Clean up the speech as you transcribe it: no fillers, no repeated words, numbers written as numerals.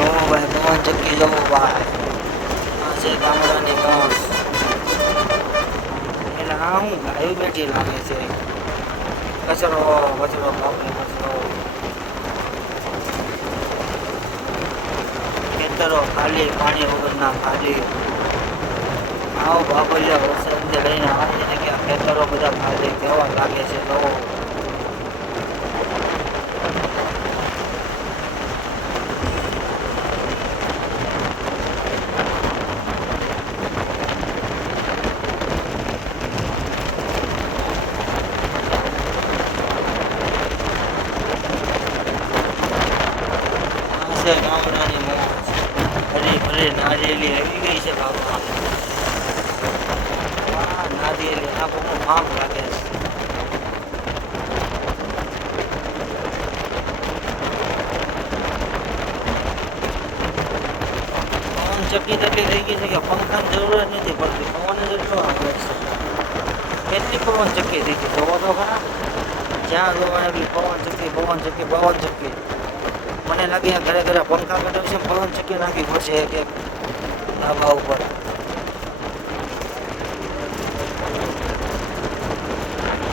જોવો ભાઈ, પવન ચક્કી જોવો ભાઈ. આ છે ગામડાની ઘાસ. એટલે આ હું ગાયું બેઠી લાગે છે. કચરો કચરો બાપરે કચરો. ખેતરો ખાલી, પાણી વગરના ખાલી. આવો બાબલિયા વરસાદને લઈને આવી છે કે આ ખેતરો બધા ખાલી કેવા લાગે છે તો. ગામડાની મોજ ભરી ભરી નારિયેલી આવી ગઈ છે બાબા. નારિયેલી આ બહુ માપ લાગે છે. પવન ચક્કી તકલી થઈ ગઈ છે કે પંખાની જરૂર જ નથી પડતી, પવન જ એટલો આવે છે. કેટલી પવન ચક્કી થઈ ગઈ જોવો તો ખરા. જ્યાં જોવા એટલી પવન ચક્કી પવન ચક્કી પવન ચક્કી. મને લાગે ઘરે ઘરે પંખા કઢાવ છે, પવન ચક્કી નાખી પડશે એક ધાબા ઉપર.